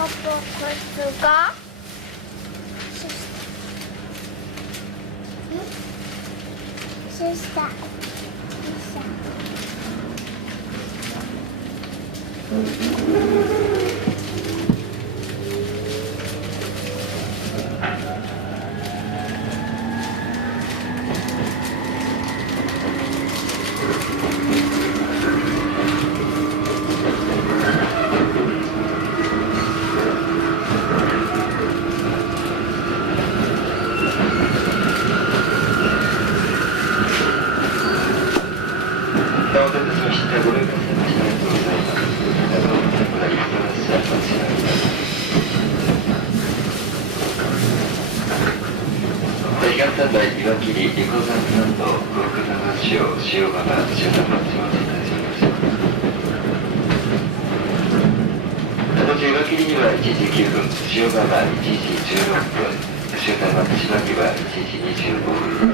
パパ靴がそした3台岩切り、リコザンランド、福岡長潮、塩原、中途半島を展開しております。当時岩切りには1時9分、塩原1時16分、終点松島には1時25分。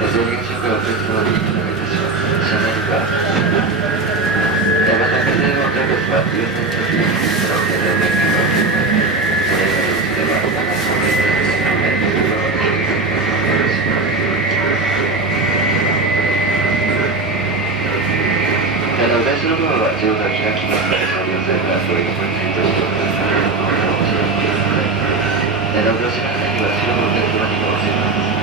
12月からお客様にお願いいたします。車内には、また風の高さ、優先的に風の面がございます。それ以外では、長さをいただきます。お台車のドアは上が開きますので、作業船がご利用についております。お出しの際には白のお客様にもお知らせます。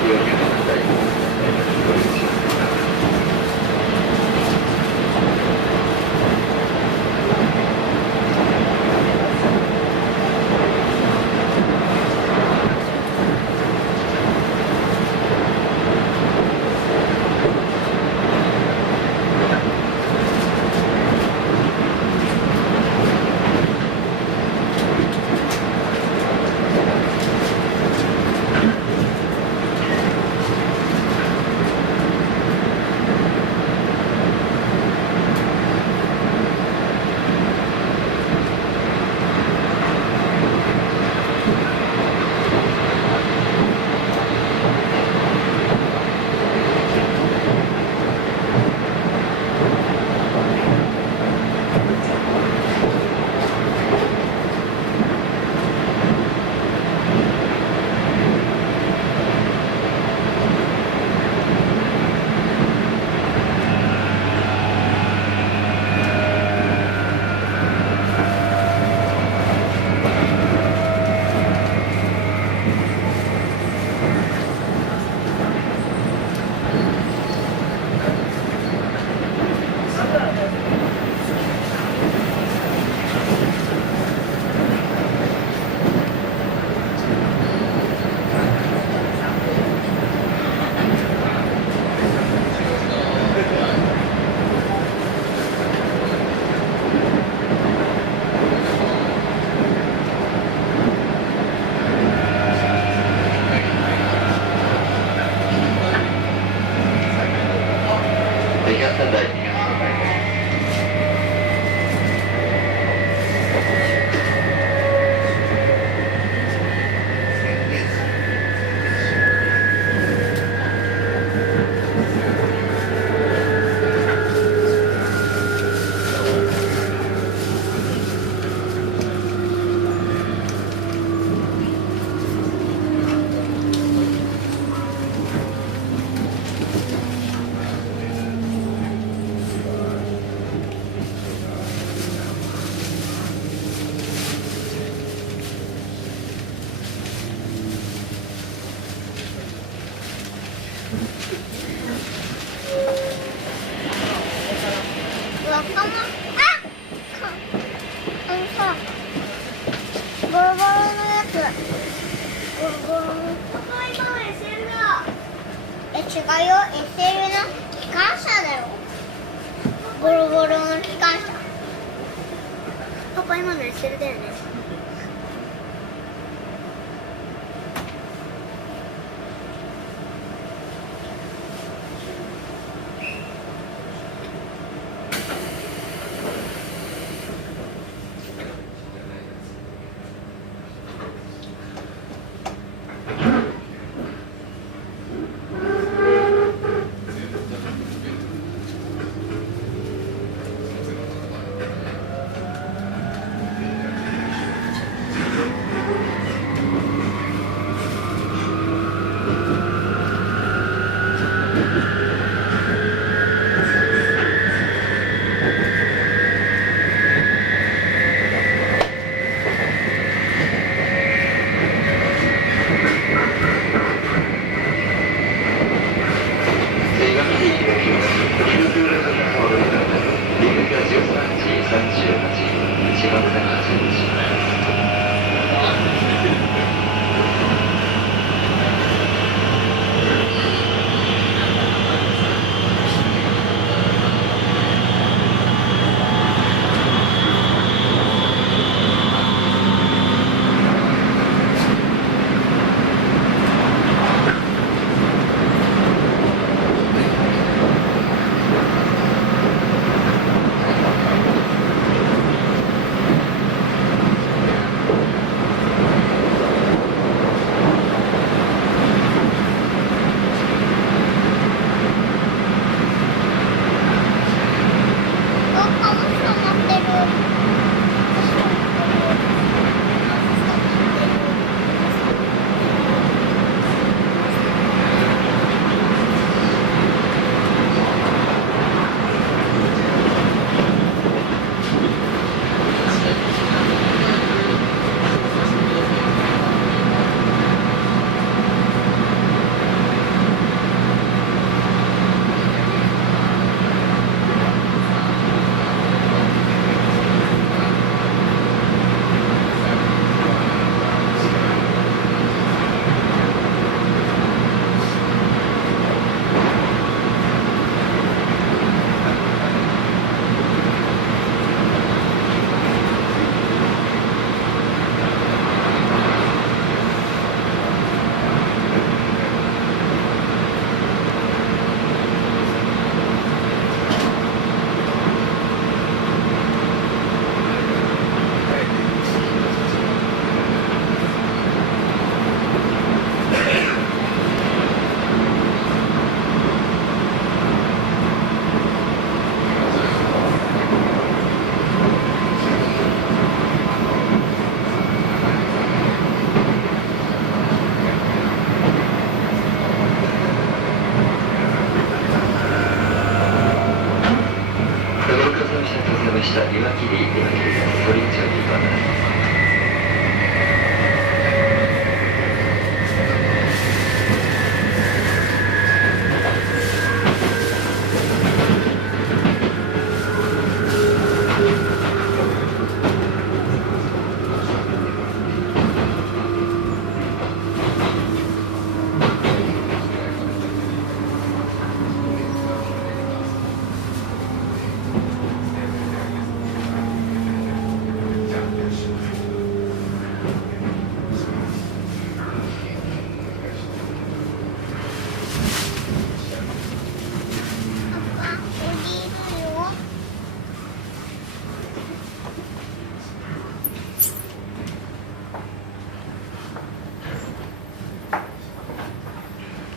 ご利用の際にご利用します。若者、あのさ、ボロボロのやつ。ボロボロの。パパ、今の SL だ。違うよ、SL の機関車だよ。ボロボロの機関車。パパ、今の SL だよね。